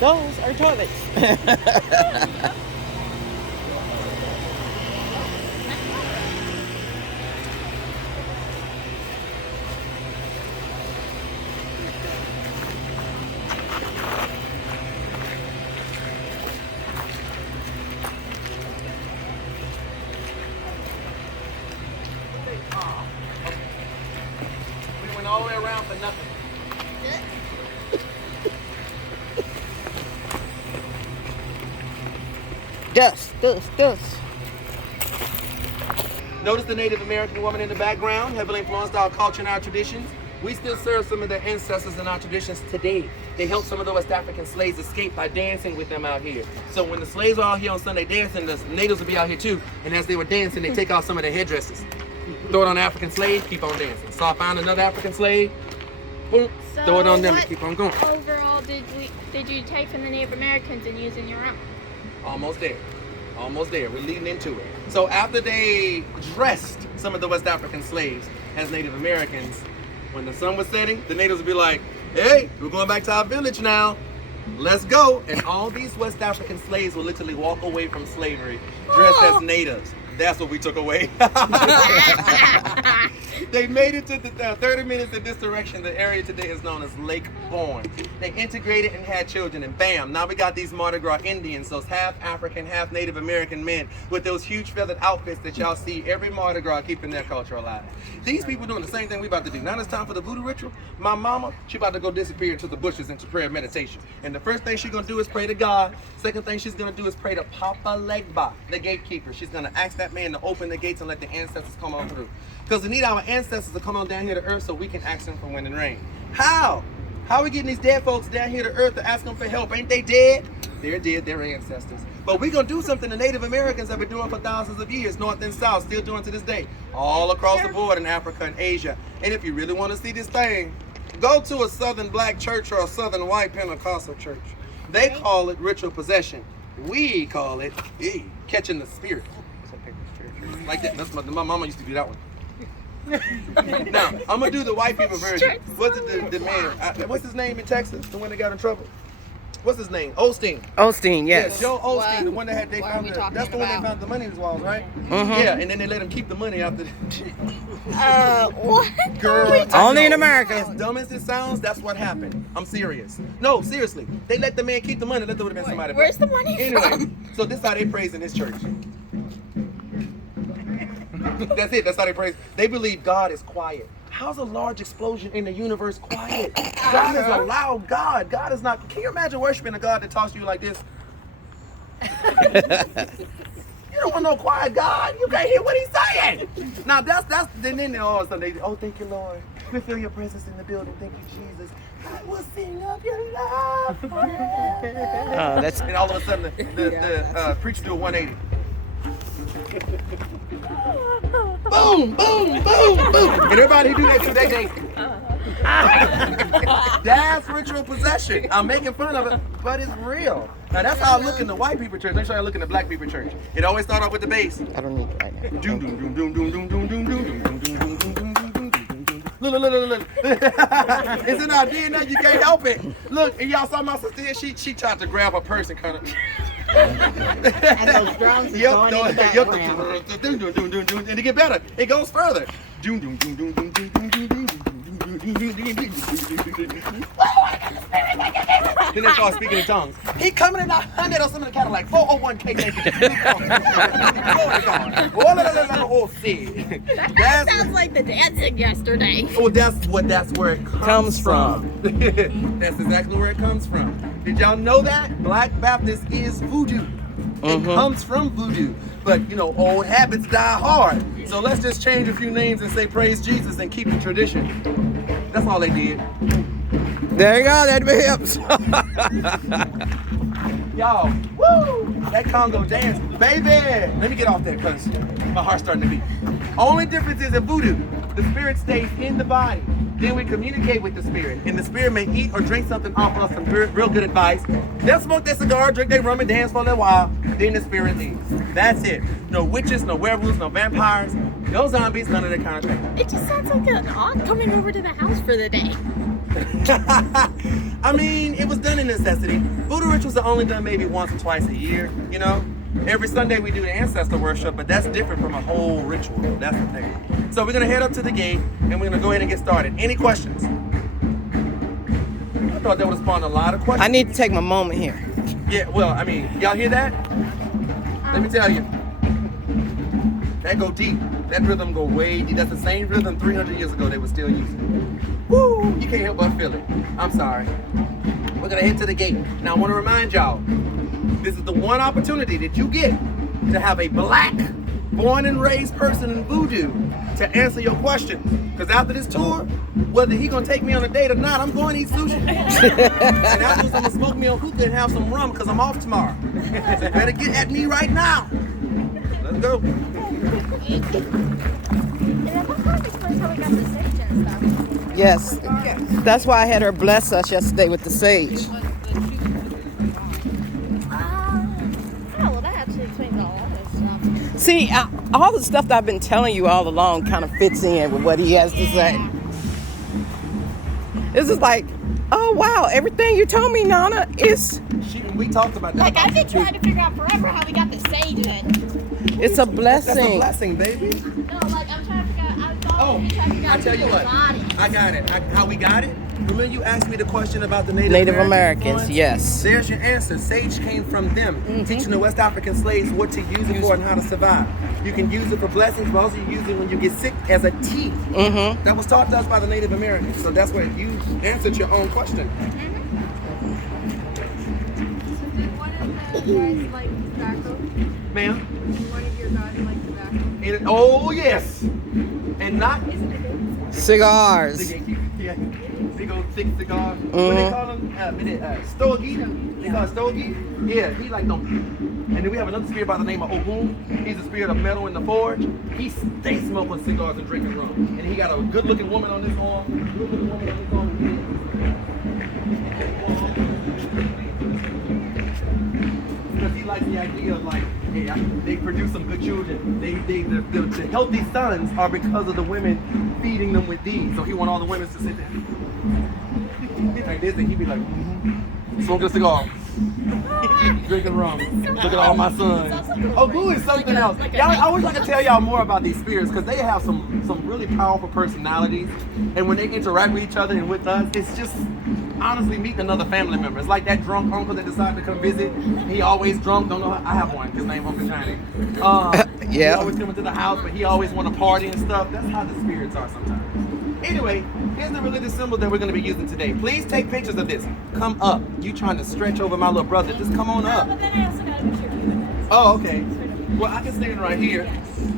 those are toilets. We went all the way around for nothing. Dust. Notice the Native American woman in the background, heavily influenced our culture and our traditions. We still serve some of their ancestors in our traditions today. They helped some of the West African slaves escape by dancing with them out here. So when the slaves are out here on Sunday dancing, the natives will be out here too. And as they were dancing, they take off some of their headdresses. Throw it on the African slave, keep on dancing. So I found another African slave, boom, So throw it on them and what keep on going. overall did you take from the Native Americans and use in your own? Almost there. Almost there. We're leading into it. So after they dressed some of the West African slaves as Native Americans, when the sun was setting, the natives would be like, hey, we're going back to our village now. Let's go. And all these West African slaves will literally walk away from slavery dressed as natives. That's what we took away. They made it to the 30 minutes in this direction. The area today is known as Lake Bourne. They integrated and had children, and bam, now we got these Mardi Gras Indians, those half African, half Native American men with those huge feathered outfits that y'all see every Mardi Gras, keeping their culture alive. These people doing the same thing we about to do. Now it's time for the Voodoo Ritual. My mama, she about to go disappear into the bushes into prayer and meditation. And the first thing she's gonna do is pray to God. Second thing she's gonna do is pray to Papa Legba, the gatekeeper. She's gonna ask that man to open the gates and let the ancestors come on through. Because we need our ancestors to come on down here to earth so we can ask them for wind and rain. How? How are we getting these dead folks down here to earth to ask them for help? Ain't they dead? They're dead, they're ancestors. But we're gonna do something the Native Americans have been doing for thousands of years, north and south, still doing to this day, all across the board in Africa and Asia. And if you really want to see this thing, go to a southern black church or a southern white Pentecostal church. They call it ritual possession. We call it catching the spirit. Like that. That's my mama used to do that one. Now, I'm gonna do the white people version. What's it, the man? What's his name in Texas? The one that got in trouble? What's his name? Osteen. Osteen, yes. Yeah, Joe Osteen, What? the one that had What are we talking that's the one they about? found the money in his walls, right? Mm-hmm. Yeah, and then they let him keep the money after. What? Girl, Only in I know. America. As dumb as it sounds, that's what happened. I'm serious. No, seriously. They let the man keep the money. That would have been somebody. Where's the money Anyway, from? so this is how they praise in his church. That's it. That's how they praise. They believe God is quiet. How's a large explosion in the universe quiet? God is a loud God. God is not. Can you imagine worshiping a God that talks to you like this? You don't want no quiet God. You can't hear what he's saying. Now that's then all of a sudden they, oh, thank you, Lord. We feel your presence in the building. Thank you, Jesus. I will sing of your love forever. Oh, that's And all of a sudden the preacher do a 180. Boom, boom, boom, boom. And everybody who do that too, they dancing. That's ritual possession. I'm making fun of it, but it's real. Now that's how I look in the white people church. Let me show you how I look in the black people church. It always start off with the bass. I don't need it right now. Doom, doom, doom, doom, doom, doom, doom, doom, doom, doom, doom, doom, doom, doom, doom, doom, doom. Look. It's in our DNA, you can't help it. Look, and y'all saw my sister here, she tried to grab her purse and kind of. And those drums is going in the background. And to get better, it goes further. Then they start speaking in tongues. He coming in 100 or something in the Cadillac. 401k. That sounds like the dancing yesterday. Oh, that's where it comes from. That's exactly where it comes from. Did y'all know that? Black Baptist is voodoo. It comes from voodoo. But, you know, old habits die hard. So let's just change a few names and say praise Jesus and keep the tradition. That's all they did. There you go, that'd be hips. Y'all, woo! That Congo dance, baby! Let me get off there because my heart's starting to beat. Only difference is in voodoo, the spirit stays in the body. Then we communicate with the spirit. And the spirit may eat or drink something off us, some real good advice. They'll smoke their cigar, drink their rum, and dance for a little while. Then the spirit leaves. That's it. No witches, no werewolves, no vampires, no zombies, none of that kind of thing. It just sounds like an aunt coming over to the house for the day. I mean, it was done in necessity. Voodoo rituals are only done maybe once or twice a year, you know? Every Sunday we do the ancestor worship, but that's different from a whole ritual. That's the thing. So we're gonna head up to the gate and we're gonna go ahead and get started. Any questions? I thought that would have spawned a lot of questions. I need to take my moment here. Yeah, well, I mean, y'all hear that? Let me tell you. That go deep. That rhythm go way deep. That's the same rhythm 300 years ago they were still using. Woo! You can't help but feel it. I'm sorry. We're gonna head to the gate. Now I wanna remind y'all, this is the one opportunity that you get to have a black, born and raised person in voodoo to answer your questions. Because after this tour, whether he gonna take me on a date or not, I'm going to eat sushi. And afterwards, I'm gonna smoke me a hookah and have some rum because I'm off tomorrow. So you better get at me right now. Let's go. Yes. That's why I had her bless us yesterday with the sage. See, all the stuff that I've been telling you all along kind of fits in with what he has to say. This is like, oh wow, everything you told me, Nana, is... We talked about that. Like, I've been trying to figure out forever how we got the sage in. It's a blessing. That's a blessing, baby. No, like, I'm trying to figure out, I thought Oh, we were trying to figure out I tell you who what, got it. I got it. How we got it? Remember you asked me the question about the Native Americans, influence? yes. There's your answer. Sage came from them, teaching the West African slaves what to use it for and how to survive. You can use it for blessings, but also you use it when you get sick as a tea. That was taught to us by the Native Americans. So that's where you answered your own question. Did one of the guys like tobacco? Ma'am? Did one of your guys like tobacco? Oh, yes. And not... Cigars. Yeah, big old thick cigar. What they call them? Stogie. They call it Stogie. Yeah, he like them. And then we have another spirit by the name of Ogun. He's a spirit of metal in the forge. He stays smoking cigars and drinking rum. And he got a good-looking woman on this arm. Good-looking woman on this arm. Because he likes the idea of like, hey, they produce some good children. The healthy sons are because of the women feeding them with these. So he want all the women to sit there like this, and he'd be like, smoking a cigar, drinking rum. Look at all my sons. Oh, Boo is something else. Y'all, I wish I could tell y'all more about these spirits because they have some really powerful personalities, and when they interact with each other and with us, it's just honestly meeting another family member. It's like that drunk uncle that decided to come visit. He always drunk. Don't know. I have one. His name Uncle Johnny. Yeah. He always coming to the house, but he always want to party and stuff. That's how the spirits are sometimes. Anyway, here's the religious symbol that we're going to be using today. Please take pictures of this. Come up. You trying to stretch over my little brother. Just come on up. But then I also got a picture of you. Oh, okay. Well, I can stand right here.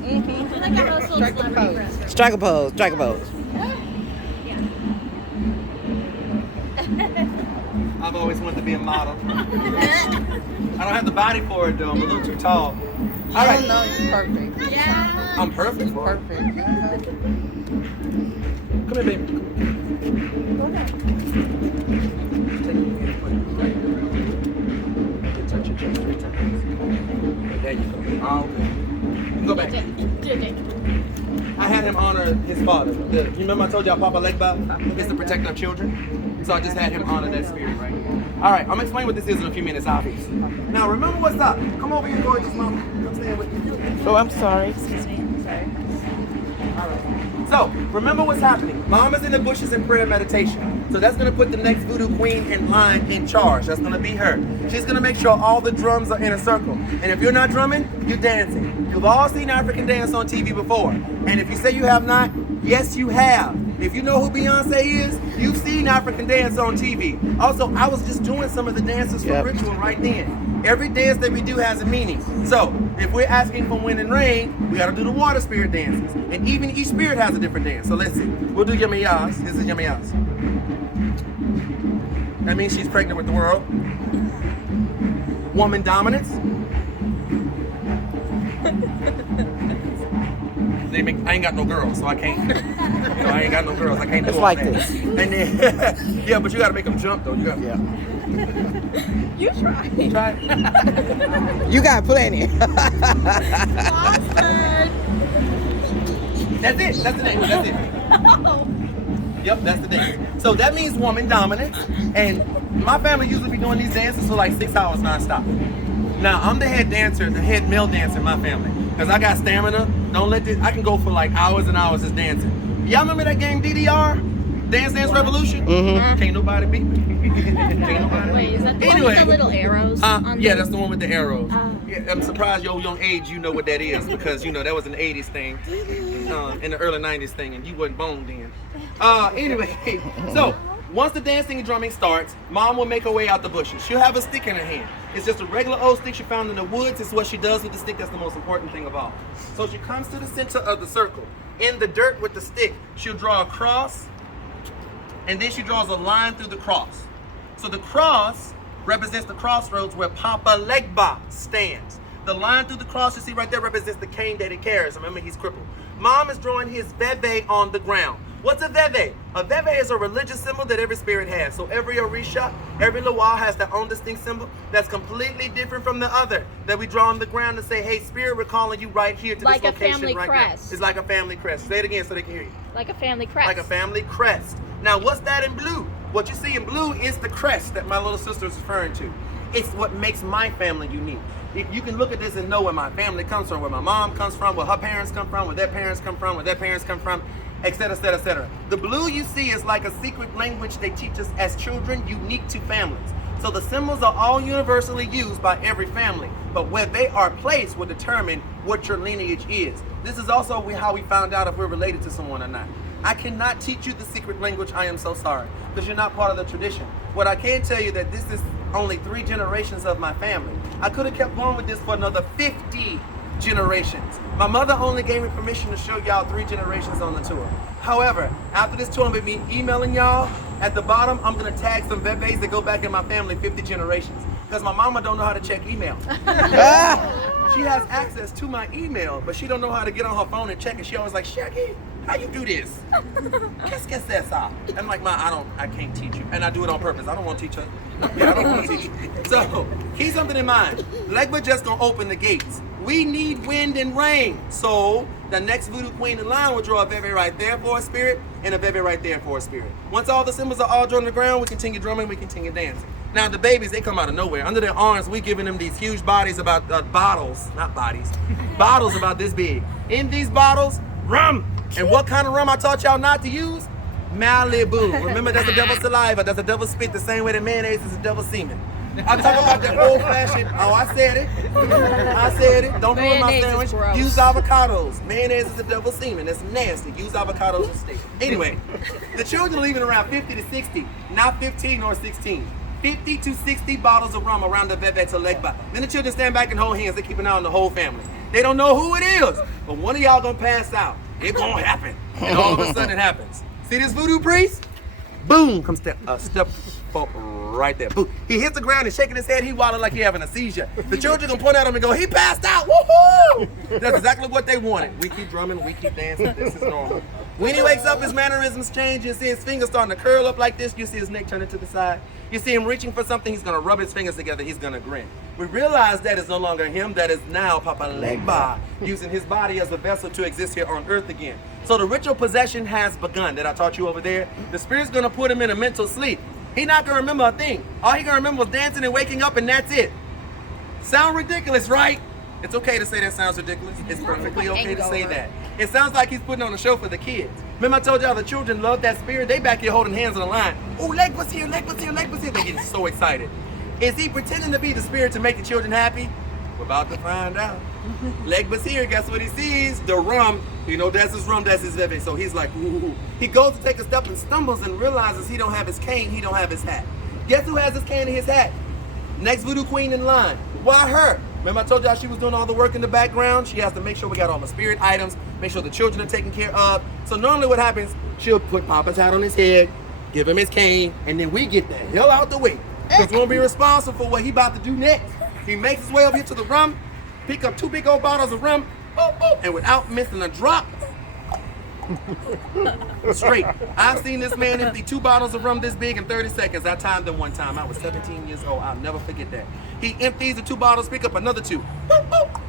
And I got those little celebrity friends. Strike a pose. Strike a pose. I've always wanted to be a model. I don't have the body for it, though. I'm a little too tall. All right. No, you're perfect. Yeah. I'm perfect for it. Perfect. Come here, baby. Go ahead. Take your hand and put it right here. Touch your chest 3 times. There you go. Oh, okay. You can go back. I had him honor his father. You remember I told y'all Papa Legba is the protector of children? So I just had him honor that spirit right here. All right, I'm gonna explain what this is in a few minutes, obviously. Now remember what's up. Come over here, gorgeous mama. Come stand with me. Oh, I'm sorry. Excuse me. Sorry. All right. So remember what's happening. Mom is in the bushes in prayer meditation. So that's gonna put the next voodoo queen in line in charge. That's gonna be her. She's gonna make sure all the drums are in a circle. And if you're not drumming, you're dancing. You've all seen African dance on TV before. And if you say you have not, yes you have. If you know who Beyonce is, you've seen African dance on TV. Also, I was just doing some of the dances for Ritual right then. Every dance that we do has a meaning. So, if we're asking for wind and rain, we gotta do the water spirit dances. And even each spirit has a different dance. So let's see. We'll do Yamayas. This is Yamayas. That means she's pregnant with the world. Woman dominance. I ain't got no girls, so I can't. I ain't got no girls. I can't do It's all like that. this. And then, yeah, but you gotta make them jump though. You gotta. Yeah. You try. Try it. You got plenty. That's it. That's the name. That's it. Yep, that's the dance. So that means woman dominance. And my family usually be doing these dances for like 6 hours nonstop. Now, I'm the head dancer, the head male dancer in my family. Because I got stamina. Don't let this, I can go for like hours and hours just dancing. Y'all remember that game DDR? Dance Dance Revolution? Mm-hmm. Can't nobody beat me. Can't nobody Wait, is that the Anyway, one with the little arrows? on yeah, the- that's the one with the arrows. Oh. Yeah, I'm surprised your young age you know what that is because you know that was an 80s thing, in the early 90s thing, and you wasn't born then. Anyway, so once the dancing and drumming starts, mom will make her way out the bushes. She'll have a stick in her hand. It's just a regular old stick she found in the woods. It's what she does with the stick. That's the most important thing of all. So she comes to the center of the circle. In the dirt with the stick, she'll draw a cross, and then she draws a line through the cross. So the cross represents the crossroads where Papa Legba stands. The line through the cross you see right there represents the cane that he carries. Remember, he's crippled. Mom is drawing his veve on the ground. What's a veve? A veve is a religious symbol that every spirit has. So every Orisha, every Lawal has their own distinct symbol that's completely different from the other that we draw on the ground to say, hey, spirit, we're calling you right here to Like this a location family right crest. now. It's like a family crest. Say it again so they can hear you. Like a family crest. Like a family crest. Now, what's that in blue? What you see in blue is the crest that my little sister is referring to. It's what makes my family unique. If you can look at this and know where my family comes from, where my mom comes from, where her parents come from, where their parents come from, where their parents come from, etc., etc., etc. The blue you see is like a secret language they teach us as children, unique to families. So the symbols are all universally used by every family, but where they are placed will determine what your lineage is. This is also how we found out if we're related to someone or not. I cannot teach you the secret language, I am so sorry, because you're not part of the tradition. What I can tell you that this is only 3 generations of my family. I could have kept going with this for another 50 generations. My mother only gave me permission to show y'all 3 generations on the tour. However, after this tour, I'm gonna be emailing y'all. At the bottom, I'm gonna tag some veves that go back in my family 50 generations. Because my mama don't know how to check email. She has access to my email, but she don't know how to get on her phone and check it. She always like, Shaggy, how you do this? Qu'est-ce que c'est ça? I'm like, Ma, I can't teach you. And I do it on purpose. I don't want to teach her. Yeah, I don't want to teach you. So, keep something in mind. Legba just gonna open the gates. We need wind and rain. So, the next voodoo queen in line will draw a veve right there for a spirit and a veve right there for a spirit. Once all the symbols are all drawn on the ground, we continue drumming, we continue dancing. Now, the babies, they come out of nowhere. Under their arms, we giving them these huge bodies about, bottles, not bodies, bottles about this big. In these bottles, rum. And what kind of rum I taught y'all not to use? Malibu. Remember, that's the devil's saliva. That's the devil's spit, the same way that mayonnaise is the devil's semen. I'm talking about that old-fashioned, I said it. I said it. Don't ruin my Mayonnaise is sandwich. gross. Use avocados. Mayonnaise is the devil's semen. That's nasty. Use avocados instead. Anyway, the children are leaving around 50 to 60, not 15 or 16. 50 to 60 bottles of rum around the veve to Legba. Then the children stand back and hold hands. They keep an eye on the whole family. They don't know who it is, but one of y'all gonna pass out. It gonna happen. And all of a sudden it happens. See this voodoo priest? Boom, comes step right there. Boom. He hits the ground and shaking his head. He waddling like he having a seizure. The children can point at him and go, he passed out. Woohoo! That's exactly what they wanted. We keep drumming, we keep dancing. This is normal. When he wakes up, his mannerisms change. You see his fingers starting to curl up like this. You see his neck turning to the side. You see him reaching for something. He's gonna rub his fingers together. He's gonna grin. We realize that is no longer him. That is now Papa Legba, using his body as a vessel to exist here on earth again. So the ritual possession has begun that I taught you over there. The spirit's gonna put him in a mental sleep. He's not gonna remember a thing. All he gonna remember was dancing and waking up, and that's it. Sound ridiculous, right? It's okay to say that sounds ridiculous. It's perfectly okay to say that. It sounds like he's putting on a show for the kids. Remember I told y'all the children love that spirit? They back here holding hands on the line. Oh, leg was here, leg was here, leg was here. They're getting so excited. Is he pretending to be the spirit to make the children happy? We're about to find out. Leg was here, guess what he sees? The rum. You know, that's his rum, that's his veve. So he's like, ooh. He goes to take a step and stumbles and realizes he don't have his cane, he don't have his hat. Guess who has his cane and his hat? Next voodoo queen in line. Why her? Remember I told y'all she was doing all the work in the background? She has to make sure we got all the spirit items, make sure the children are taken care of. So normally what happens, she'll put Papa's hat on his head, give him his cane, and then we get the hell out the way. Because we're gonna be responsible for what he about to do next. He makes his way over here to the rum, pick up 2 big old bottles of rum, boop, boop, and without missing a drop, straight. I've seen this man empty 2 bottles of rum this big in 30 seconds. I timed them one time. I was 17 years old. I'll never forget that. He empties the 2 bottles, pick up another 2. Boop, boop.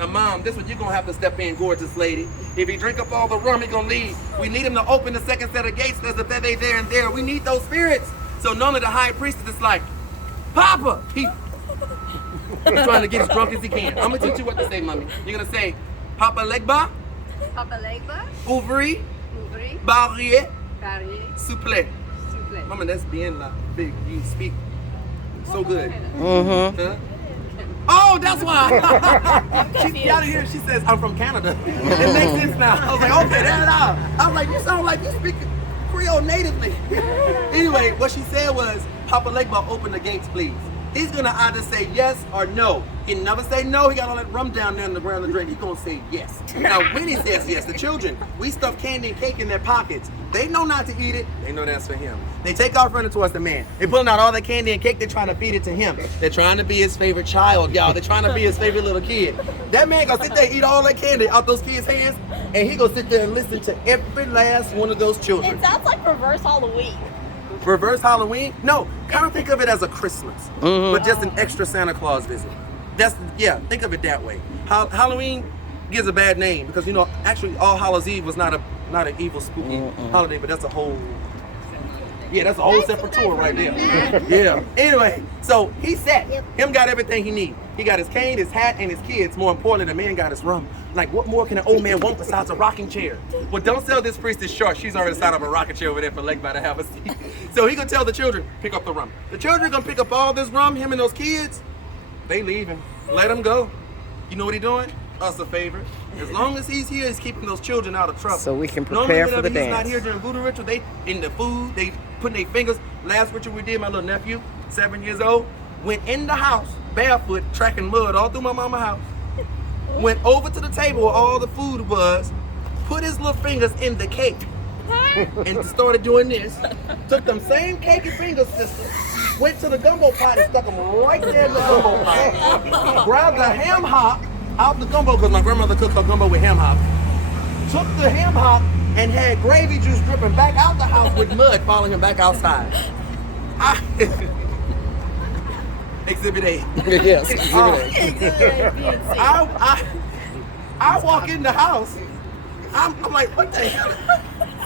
Now, Mom, this one you're going to have to step in, gorgeous lady. If he drink up all the rum, he going to leave. We need him to open the second set of gates. There's a bebe there and there. We need those spirits. So none of the high priest is like, Papa! He's trying to get as drunk as he can. I'm going to teach you what to say, Mommy. You're going to say, Papa Legba, Papa Legba, Ouvri, Ouvri, Barrier, Barrier, Souple. Souple. Mama, that's bien la big. You speak so good. Mm-hmm. Huh? Oh, that's why. She out of here. She says, I'm from Canada. It makes sense now. I was like, okay, that's all. I was like, you sound like you speak Creole natively. Anyway, what she said was, Papa Legba, open the gates, please. He's gonna either say yes or no. He never say no. He got all that rum down there in the ground to drink. He's gonna say yes. Now, when he says yes, the children, we stuff candy and cake in their pockets. They know not to eat it. They know that's for him. They take off running towards the man. They pulling out all the candy and cake. They're trying to feed it to him. They're trying to be his favorite child, y'all. They're trying to be his favorite little kid. That man gonna sit there and eat all that candy out those kids' hands, and he gonna sit there and listen to every last one of those children. It sounds like reverse Halloween. Reverse Halloween? No, kind of think of it as a Christmas, but just an extra Santa Claus visit. Think of it that way. Halloween gives a bad name because actually All Hallows Eve was not an evil spooky holiday, but that's a whole separate tour right there. Yeah. Anyway, so he set. Him got everything he need. He got his cane, his hat, and his kids. More importantly, the man got his rum. Like, what more can an old man want besides a rocking chair? Well, don't sell this priestess short. She's already sat up a rocking chair over there for Legba to have a seat. So he gonna tell the children, pick up the rum. The children gonna pick up all this rum, him and those kids. They leaving. Let him go. You know what he doing? Us a favor. As long as he's here, he's keeping those children out of trouble. So we can prepare for the he's dance. not here during Voodoo Ritual. They in the food. They putting their fingers. Last ritual we did, my little nephew, 7 years old, went in the house barefoot, tracking mud all through my mama's house. Went over to the table where all the food was, put his little fingers in the cake, and started doing this. Took them same cakey fingers, sister. Went to the gumbo pot and stuck them right there in the gumbo pot. Grabbed a ham hock out the gumbo, because my grandmother cooked her gumbo with ham hock. Took the ham hock and had gravy juice dripping back out the house with mud following him back outside. Exhibit A. Yes, Exhibit A. I walk in the house. I'm like, what the hell?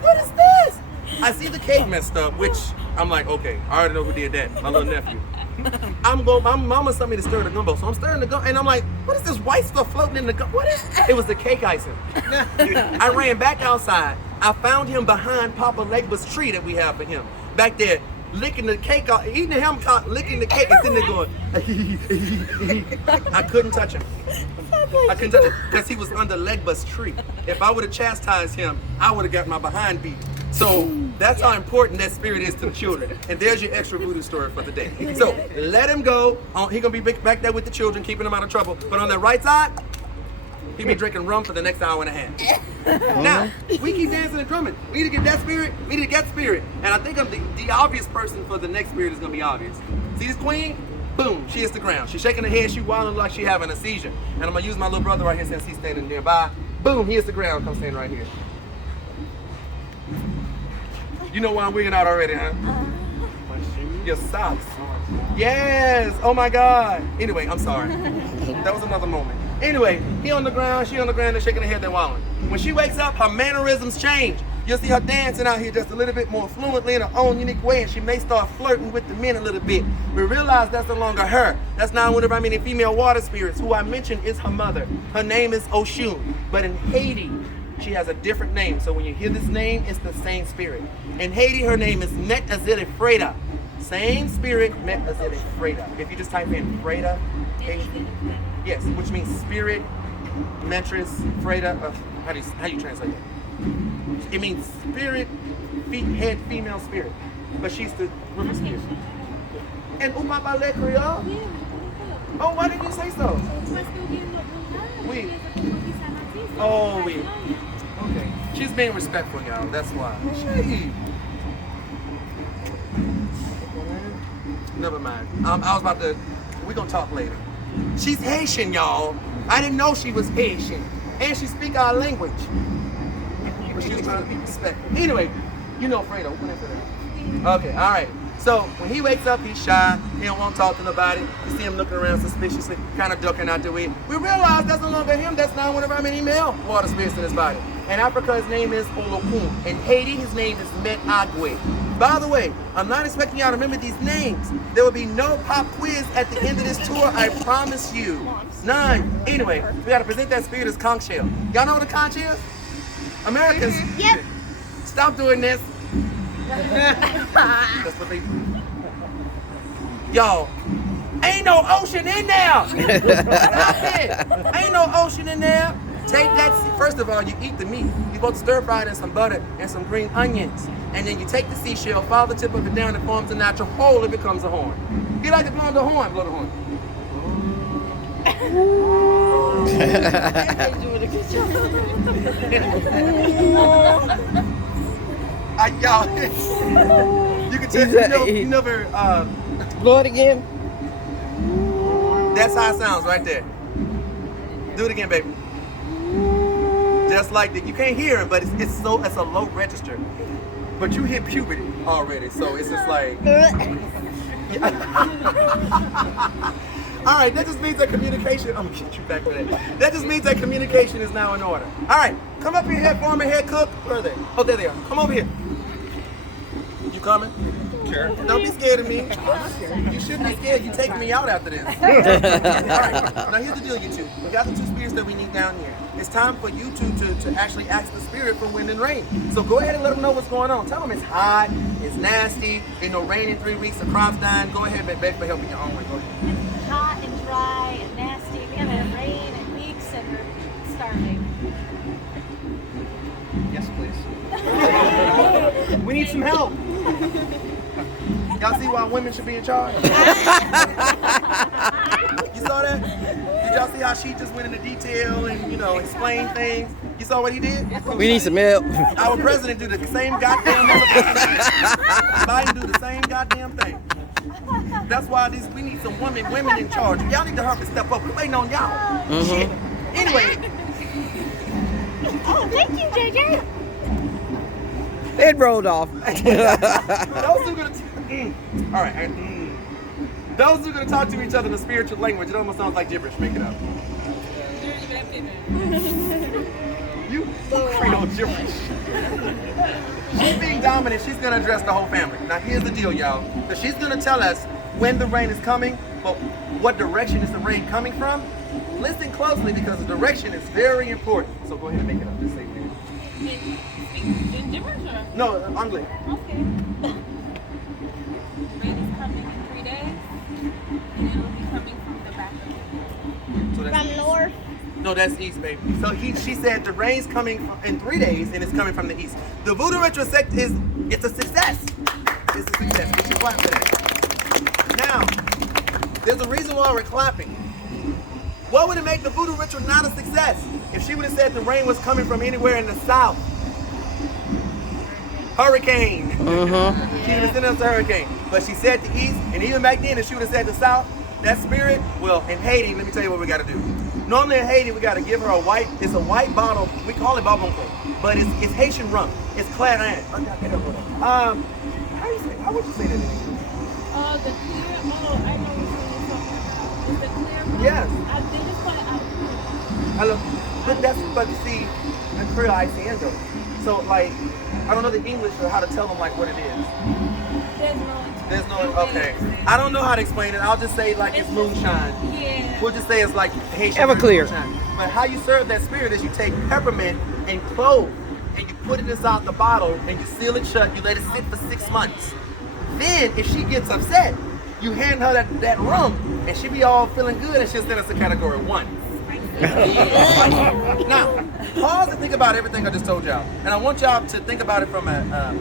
What is this? I see the cake messed up, which I'm like, okay, I already know who did that. My little nephew. My mama sent me to stir the gumbo, so I'm stirring the gumbo, and I'm like, what is this white stuff floating in the gumbo? What is it? It was the cake icing. I ran back outside. I found him behind Papa Legba's tree that we have for him. Back there, licking the cake off, eating the ham cock, licking the cake, and sitting there going, I couldn't touch him. I couldn't touch him because he was under Legba's tree. If I would have chastised him, I would have got my behind beat. So that's how important that spirit is to the children. And there's your extra voodoo story for the day. So let him go. He's going to be back there with the children, keeping them out of trouble. But on the right side, he'll be drinking rum for the next hour and a half. Now, we keep dancing and drumming. We need to get that spirit. We need to get spirit. And I think the obvious person for the next spirit is going to be obvious. See this queen? Boom, she hits the ground. She's shaking her head. She's wilding like she's having a seizure. And I'm going to use my little brother right here since he's standing nearby. Boom, he hits the ground. Come stand right here. You know why I'm wigging out already, huh? Your socks. Yes. Oh my God. Anyway, I'm sorry. That was another moment. Anyway, he on the ground, she on the ground, and shaking her head, then wilding. When she wakes up, her mannerisms change. You'll see her dancing out here just a little bit more fluently in her own unique way, and she may start flirting with the men a little bit. We realize that's no longer her. That's now one of our many female water spirits, who I mentioned is her mother. Her name is Oshun, but in Haiti, she has a different name. So when you hear this name, it's the same spirit. In Haiti, her name is Met Azele Freda. Same spirit, Met Azele Freda. If you just type in Freda, yes, which means spirit, Metris, Freda. How do you translate that? It means spirit, head female spirit. But she's the river spirit. And Umapale Creole? Oh, why didn't you say so? Oui. Oh, oui. Okay. She's being respectful, y'all. That's why. She. Never mind. I was about to. We're gonna talk later. She's Haitian, y'all. I didn't know she was Haitian, and she speak our language. But she was trying to be respectful. Anyway, you know Fredo. Open it for that. Okay. All right. So when he wakes up, he's shy. He don't want to talk to nobody. You see him looking around suspiciously, kind of ducking out the way. We realize that's no longer him. That's not one of our many male water spirits in his body. In Africa, his name is Olokun. In Haiti, his name is Metagwe. By the way, I'm not expecting y'all to remember these names. There will be no pop quiz at the end of this tour, I promise you. None. Anyway, we got to present that spirit as conch shell. Y'all know what a conch is? Americans. Yep. Stop doing this. That's what they do. Yo, ain't no ocean in there. Ain't no ocean in there. Take that. First of all, you eat the meat. You both stir fry it in some butter and some green onions. And then you take the seashell, follow the tip of it down, it forms a natural hole, it becomes a horn. You like to blow the horn, blow the horn. Y'all, you can tell you never Blow it again. That's how it sounds right there. Do it again, baby. Just like that. You can't hear it, but it's a low register. But you hit puberty already, so it's just like. All right, that just means that communication. I'm gonna get you back for that. That just means that communication is now in order. All right, come up here, head foreman, head cook. Where are they? Oh, there they are. Come over here. You coming? Sure. Don't be scared of me. You shouldn't be scared. You take me out after this. All right. Now here's the deal, you two. We got the two spirits that we need down here. It's time for you two to actually ask the spirit for wind and rain. So go ahead and let them know what's going on. Tell them it's hot, it's nasty, there's no rain in 3 weeks, the crop's dying. Go ahead and beg for help in your own way. Go ahead. It's hot and dry and nasty. We haven't had rain in weeks and we're starving. Yes, please. We need some help. Y'all see why women should be in charge? You saw that? Did y'all see how she just went into detail and, explained things? You saw what he did? We need some help. Our president do the same goddamn Biden do the same goddamn thing. That's why we need some women in charge. Y'all need to hurry and step up. We're waiting on y'all. Shit. Anyway. Oh, thank you, JJ. It rolled off. Those who are gonna all right. Those who are gonna talk to each other in a spiritual language, it almost sounds like gibberish. Make it up. You Creole gibberish. She's being dominant. She's gonna address the whole family. Now here's the deal, y'all. So she's gonna tell us when the rain is coming, but what direction is the rain coming from? Listen closely because the direction is very important. So go ahead and make it up. Just say it. In gibberish or? No, Anglais. Okay. Rain is coming in 3 days, and it will be coming from the back. So that's From north. No, that's east, baby. So she said the rain's coming in 3 days, and it's coming from the east. The Voodoo Ritual sect it's a success. It's a success. We should clap for that. Now, there's a reason why we're clapping. What would it make the Voodoo Ritual not a success? If she would have said the rain was coming from anywhere in the south. Hurricane. She would have sent us a hurricane. But she said the east, and even back then, if she would have said the south, that spirit, well, in Haiti, let me tell you what we got to do. Normally in Haiti, we got to give her it's a white bottle, we call it babonco, but it's Haitian rum. It's claret. How would you say that in English? The clear, I know what you're talking about. Is the clear one? Yes. They just call it out. But see, in Creole, I say endo. So, like, I don't know the English or how to tell them, like, what it is. There's no, okay. I don't know how to explain it. I'll just say, like, it's moonshine. Yeah. We'll just say it's like Haitian Everclear. moonshine. But how you serve that spirit is you take peppermint and clove, and you put it inside the bottle, and you seal it shut. You let it sit for 6 months. Then, if she gets upset, you hand her that rum, and she be all feeling good, and she'll send us a category 1. Now, pause and think about everything I just told y'all. And I want y'all to think about it from a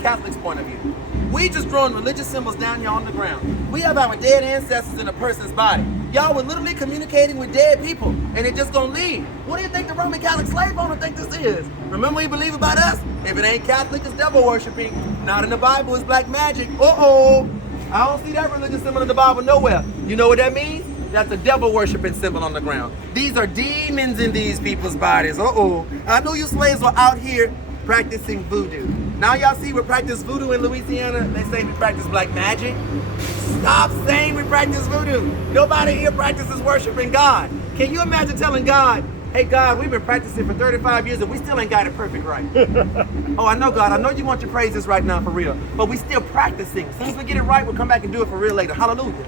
Catholic's point of view. We just throwing religious symbols down here on the ground. We have our dead ancestors in a person's body. Y'all were literally communicating with dead people, and it just gonna leave. What do you think the Roman Catholic slave owner think this is? Remember what you believe about us? If it ain't Catholic, it's devil worshiping. Not in the Bible, it's black magic. Uh-oh. I don't see that religious symbol in the Bible nowhere. You know what that means? That's a devil worshiping symbol on the ground. These are demons in these people's bodies. Uh-oh. I know you slaves were out here practicing voodoo. Now y'all see we practice voodoo in Louisiana. They say we practice black magic. Stop saying we practice voodoo. Nobody here practices worshiping God. Can you imagine telling God, hey God, we've been practicing for 35 years and we still ain't got it perfect right. Oh, I know God, I know you want your praises right now for real, but we still practicing. As soon as we get it right, we'll come back and do it for real later. Hallelujah.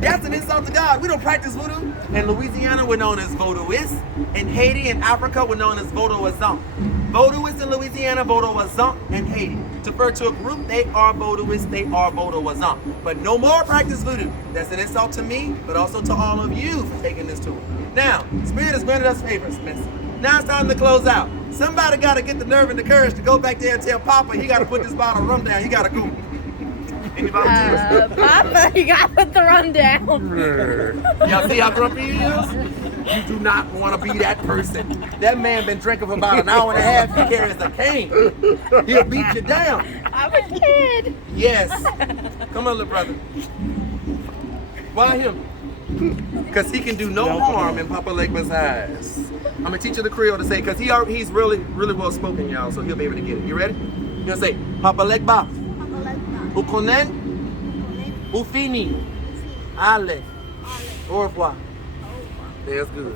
That's an insult to God. We don't practice voodoo. In Louisiana, we're known as Vodouists. In Haiti and Africa, we're known as Vodouazans. Vodouists in Louisiana, Vodouazans in Haiti. To refer to a group, they are Vodouists, they are Vodouazans. But no more practice voodoo. That's an insult to me, but also to all of you for taking this tour. Now, Spirit has granted us favors, miss. Now it's time to close out. Somebody got to get the nerve and the courage to go back there and tell Papa he got to put this bottle of rum down. He got to go. Any volunteers? Papa, you gotta put the rum down. Y'all see how grumpy he is? You do not want to be that person. That man been drinking for about an hour and a half. He carries a cane. He'll beat you down. I'm a kid. Yes. Come on, little brother. Why him? Because he can do no harm in Papa Legba's eyes. I'm going to teach you the Creole to say, because he's really well spoken, y'all, so he'll be able to get it. You ready? You're going to say, Papa Legba. Ou konen? Ou fini? Ale. Au revoir. That's good.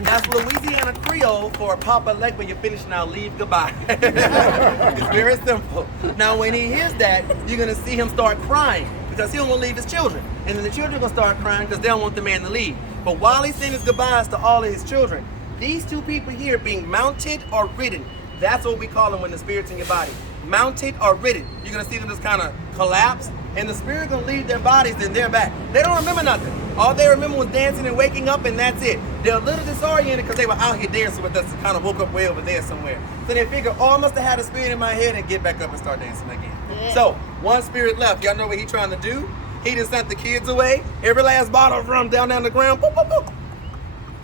That's Louisiana Creole for Papa Legba. You're finished now. Leave. Goodbye. It's very simple. Now, when he hears that, you're going to see him start crying because he don't want to leave his children. And then the children are going to start crying because they don't want the man to leave. But while he's saying his goodbyes to all of his children, these two people here being mounted or ridden, that's what we call them when the spirit's in your body. Mounted or ridden. You're going to see them just kind of collapse, and the spirit going to leave their bodies and they're back. They don't remember nothing. All they remember was dancing and waking up, and that's it. They're a little disoriented because they were out here dancing with us and kind of woke up way over there somewhere. So they figure, oh, I must have had a spirit in my head, and get back up and start dancing again. Yeah. So, one spirit left. Y'all know what he's trying to do? He just sent the kids away. Every last bottle of rum down the ground. Boop, boop, boop.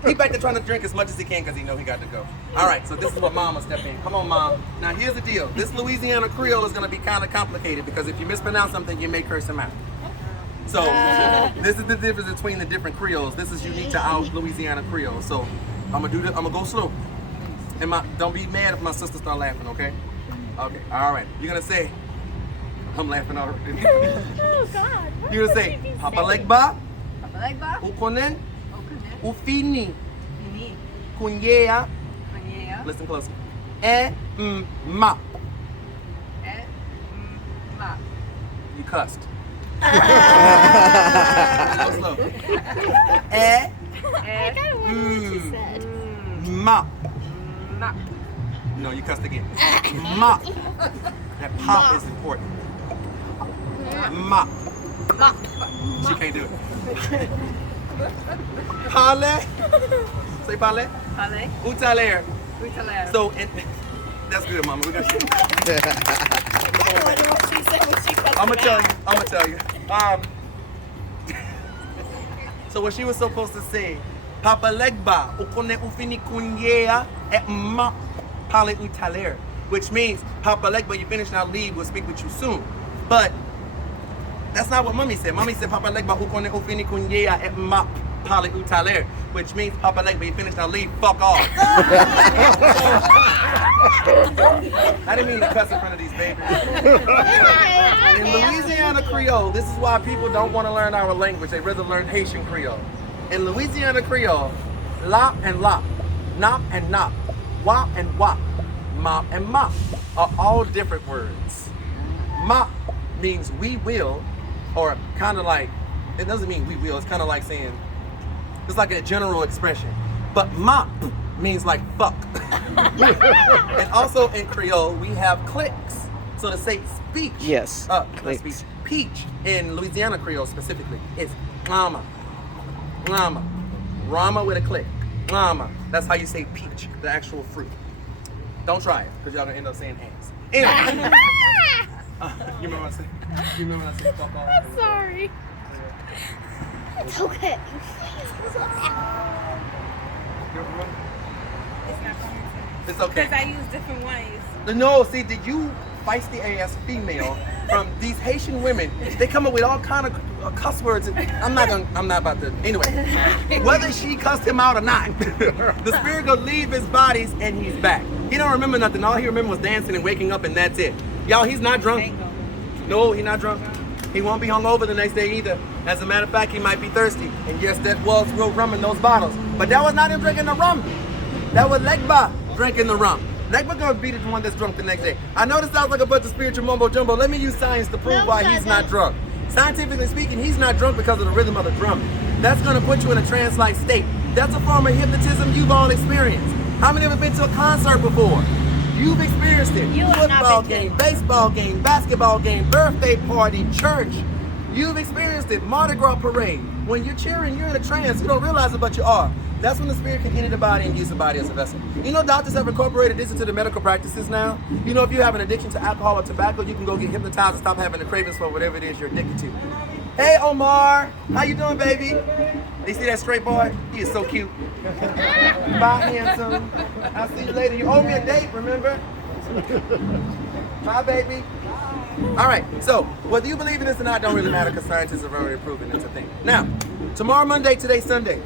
He back there trying to drink as much as he can because he know he got to go. All right, so this is what Mama step in. Come on, Mom. Now, here's the deal. This Louisiana Creole is going to be kind of complicated because if you mispronounce something, you may curse him out. So, this is the difference between the different Creoles. This is unique to our Louisiana Creole. So, I'm going to go slow. And don't be mad if my sister start laughing, okay? Okay, all right. You're going to say, I'm laughing already. Oh, God. You're going to say, Papa Legba. Papa Legba. Ukonen. Ufini. Kunyea. Listen closely. Ma. You cussed. Go slow. I kind of wonder what you said. Ma. No, you cussed again. Ma. That pop is important. Ma. She can't do it. Parle. Say parle. Parle. Utaler. Utaler. So, that's good, Mama. We got you. I'm gonna tell you. So what she was supposed to say, Papa Legba, ukone ufini kunyea et ma parle utaler, which means Papa Legba, you finish now, leave. We'll speak with you soon. But that's not what Mommy said. Mommy said Papa Legba ukone ufini kunyea et ma parle utaler, which means Papa Legba, you finish now, leave. Fuck off. I didn't mean to cuss in front of these babies. In Louisiana Creole, this is why people don't want to learn our language. They rather learn Haitian Creole. In Louisiana Creole, lop and lop, nop and nop, wop and wop, mop and mop are all different words. Mop means we will, or kind of like, it doesn't mean we will, it's kind of like saying, it's like a general expression. But mop means like fuck. And also in Creole, we have clicks. So to say speech, yes, speech, peach in Louisiana Creole specifically is mama, mama, rama with a click, mama. That's how you say peach, the actual fruit. Don't try it, because y'all gonna end up saying ass. Anyway, you remember what I said? You remember what I said? Fuck off. I'm sorry. It's okay. It's okay. Because I use different ways. No, see, you feisty ass female from these Haitian women, they come up with all kind of cuss words. And I'm not about to. Anyway, whether she cussed him out or not, the spirit gonna leave his bodies and he's back. He don't remember nothing. All he remember was dancing and waking up, and that's it. Y'all, he's not drunk. No, he's not drunk. He won't be hungover the next day either. As a matter of fact, he might be thirsty. And yes, that was real rum in those bottles. But that was not him drinking the rum. That was Legba drinking the rum. Legba gonna be the one that's drunk the next day. I know this sounds like a bunch of spiritual mumbo jumbo. Let me use science to prove why he's not drunk. Scientifically speaking, he's not drunk because of the rhythm of the drum. That's gonna put you in a trance-like state. That's a form of hypnotism you've all experienced. How many of you have been to a concert before? You've experienced it. Football game, baseball game, basketball game, birthday party, church. You've experienced it. Mardi Gras parade. When you're cheering, you're in a trance. You don't realize it, but you are. That's when the spirit can enter the body and use the body as a vessel. You know, doctors have incorporated this into the medical practices now. You know, if you have an addiction to alcohol or tobacco, you can go get hypnotized and stop having the cravings for whatever it is you're addicted to. Hey, Omar. How you doing, baby? You see that straight boy? He is so cute. Bye, handsome. I'll see you later. You owe me a date, remember? Bye, baby. All right, so whether you believe in this or not don't really matter because scientists have already proven it's a thing. Now, tomorrow Monday, today's Sunday.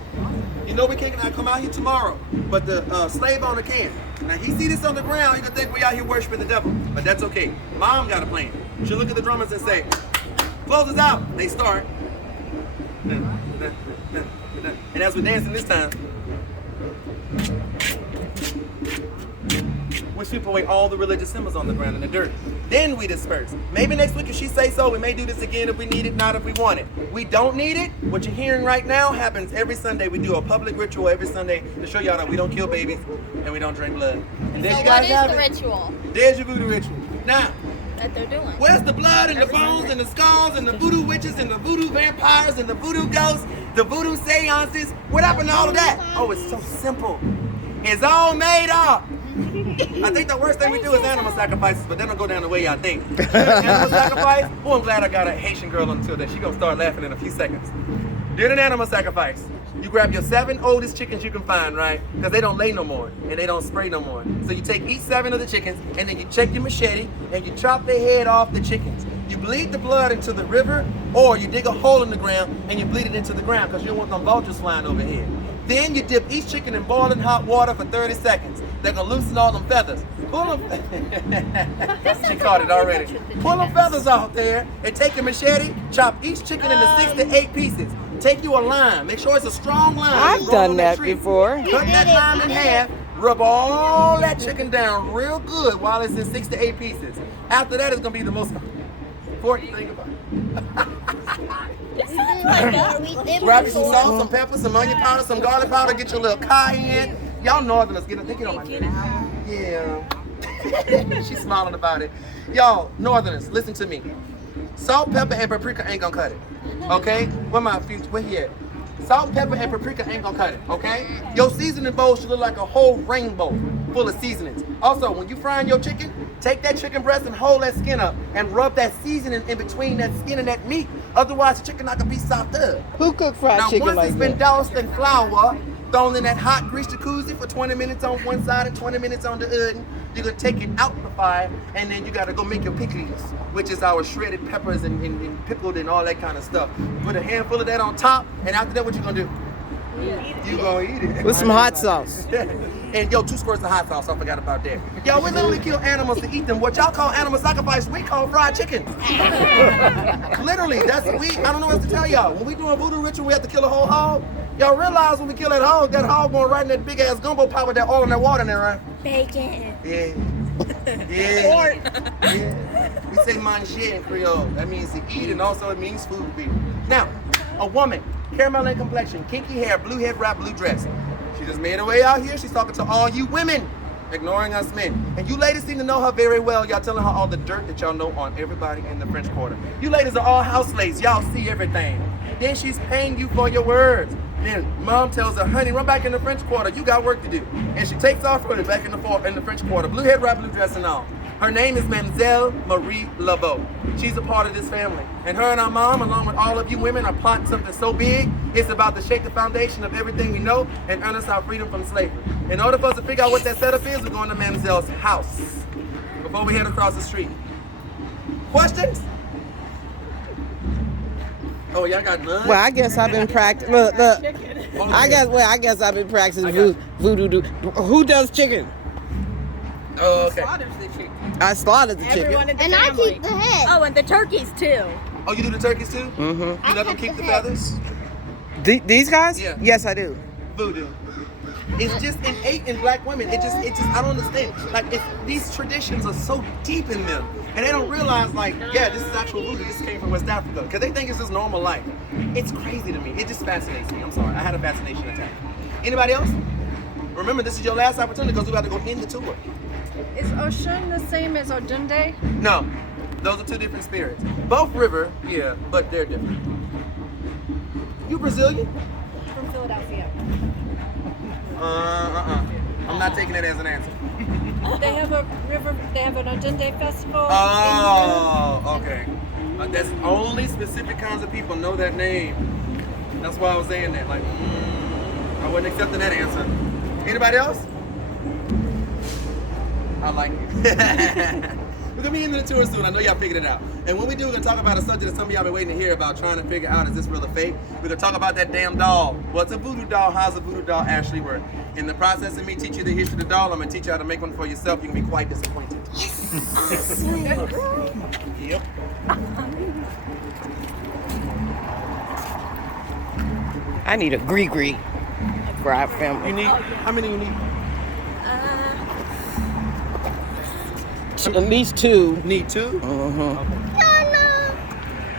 You know we can't come out here tomorrow, but the slave owner can. Now he see this on the ground, he gonna think we out here worshiping the devil, but that's okay. Mom got a plan. She'll look at the drummers and say, close us out. They start. And as we're dancing this time, we sweep away all the religious symbols on the ground and the dirt. Then we disperse. Maybe next week if she say so, we may do this again if we need it, not if we want it. We don't need it. What you're hearing right now happens every Sunday. We do a public ritual every Sunday to show y'all that we don't kill babies and we don't drink blood. And there So you guys have what it. is the ritual There's your voodoo ritual. Now, that they're doing? where's the blood and the bones and the skulls and the voodoo witches and the voodoo vampires and the voodoo ghosts, the voodoo seances? What happened to all of that? Oh, it's so simple. It's all made up. I think the worst thing we do is animal sacrifices, but they don't go down the way y'all think. Animal sacrifice? Oh, I'm glad I got a Haitian girl until that. She gonna start laughing in a few seconds. Did an animal sacrifice. You grab your 7 oldest chickens you can find, right? Because they don't lay no more and they don't spray no more. So you take each 7 of the chickens and then you check your machete and you chop the head off the chickens. You bleed the blood into the river or you dig a hole in the ground and you bleed it into the ground because you don't want them vultures flying overhead. Then you dip each chicken in boiling hot water for 30 seconds. They're gonna loosen all them feathers. Pull them. She caught it already. Pull them feathers off there and take your machete, chop each chicken into 6 to 8 pieces. Take you a lime. Make sure it's a strong lime. I've done that before. Cut that lime in half. Rub all that chicken down real good while it's in 6 to 8 pieces. After that, it's gonna be the most important thing about it. Grab you some salt, some pepper, some onion powder, some garlic powder, get your little cayenne. Y'all northerners, get it on my nerves. Yeah. She's smiling about it. Y'all, northerners, listen to me. Salt, pepper, and paprika ain't gonna cut it. Okay? Where he at? Salt, pepper, and paprika ain't gonna cut it, okay? Your seasoning bowl should look like a whole rainbow full of seasonings. Also, when you frying your chicken, take that chicken breast and hold that skin up and rub that seasoning in between that skin and that meat. Otherwise, the chicken not gonna be soft up. Who cooked fried chicken now, once like it's that? been doused in flour, thrown in that hot grease jacuzzi for 20 minutes on one side and 20 minutes on the other, you're gonna take it out the fire, and then you gotta go make your pickles, which is our shredded peppers and pickled and all that kind of stuff. Put a handful of that on top, and after that, what you gonna do? You gonna eat it. With some hot sauce. And yo, 2 squirts of hot sauce, I forgot about that. Yo, we literally kill animals to eat them. What y'all call animal sacrifice, we call fried chicken. Literally, I don't know what to tell y'all. When we do a voodoo ritual, we have to kill a whole hog. Y'all realize when we kill that hog going right in that big ass gumbo pot with that oil and that water in there, right? Bacon. Yeah. Yeah. We say manger in Creole. That means to eat, and also it means food. Now, a woman, caramel in complexion, kinky hair, blue head wrap, blue dress. She just made her way out here. She's talking to all you women, ignoring us men. And you ladies seem to know her very well. Y'all telling her all the dirt that y'all know on everybody in the French Quarter. You ladies are all house slaves. Y'all see everything. Then she's paying you for your words. Then mom tells her, honey, run back in the French Quarter. You got work to do. And she takes off running back in the French Quarter. Blue head wrap, blue dress and all. Her name is Mademoiselle Marie Laveau. She's a part of this family. And her and our mom, along with all of you women, are plotting something so big, it's about to shake the foundation of everything we know and earn us our freedom from slavery. In order for us to figure out what that setup is, we're going to Mademoiselle's house before we head across the street. Questions? Oh, y'all got none? Well, I guess I've been practicing. Look. I guess I've been practicing voodoo. Who does chicken? Oh, okay. I slaughtered the chicken. Everyone in the And I family. keep the head. Oh, and the turkeys too. Oh, you do the turkeys too? Mm-hmm. You let them keep the feathers? These guys? Yeah. Yes, I do. Voodoo. It's just innate in black women. It just, I don't understand. Like, these traditions are so deep in them. And they don't realize, like, yeah, this is actual voodoo. This came from West Africa. Because they think it's just normal life. It's crazy to me. It just fascinates me. I'm sorry. I had a fascination attack. Anybody else? Remember, this is your last opportunity because we're about to go end the tour. Is Oshun the same as Odunde? No. Those are two different spirits. Both river, yeah, but they're different. You Brazilian? From Philadelphia. I'm not taking it as an answer. They have a river. They have an Odunde festival. Oh, okay. That's only specific kinds of people know that name. That's why I was saying that. Like, I wasn't accepting that answer. Anybody else? I like it. We're gonna be into the tour soon. I know y'all figured it out. And when we do, we're gonna talk about a subject that some of y'all been waiting to hear about, trying to figure out, is this real or fake? We're gonna talk about that damn doll. What's a voodoo doll? How's a voodoo doll actually work? In the process of me teach you the history of the doll, I'm gonna teach you how to make one for yourself. You can be quite disappointed. Yep. I need a gree for our family. You need, how many you need? At least two. Need two? Mm-hmm.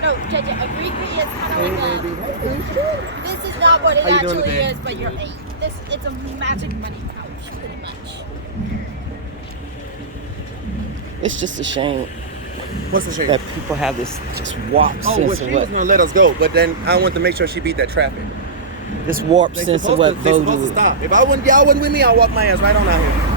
No, JJ, a gree is kind of like a, this is not what it How you doing actually today? is, but it's a magic money pouch, pretty much. It's just a shame What's the shame? that people have this just warped Oh, well, sense she of was what gonna let us go, but then I want to make sure she beat that traffic. this warped They sense of supposed what to, they supposed voodoo to is. stop. If y'all wasn't with me, I'll walk my ass right on out here.